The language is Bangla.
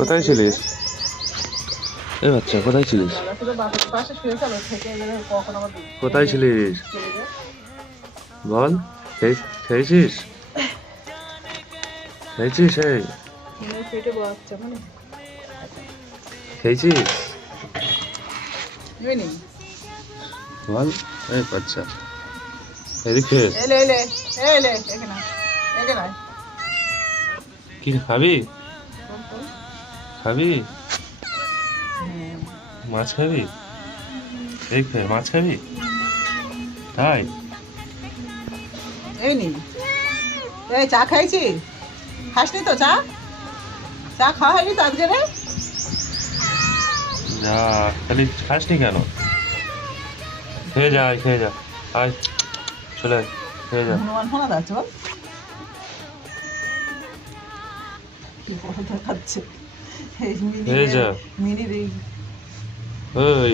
কোথায় ছিলিস? এই বাচ্চা কোথায় ছিলিস? কোথায় ছিলিস বল? খেয়েছিস? খেয়েছিস? এই খেয়েছিস বল? এই বাচ্চা এদিকে কি খাবি? খাবি মাছ খাবি? এই মাছ খাবি? তাই এই নি এই চা খাইছি, খাসনি তো চা? চা খাওয়া হয়নি তো আজকে রে? যা তাহলে খাসনি কেন? খেয়ে যা খেয়ে যা আয় চলে আয় খেয়ে যা। হনুমান ফোনা দা চল কি বড় দেখাচ্ছে এই খেয়ে যা মিনি রে। ওই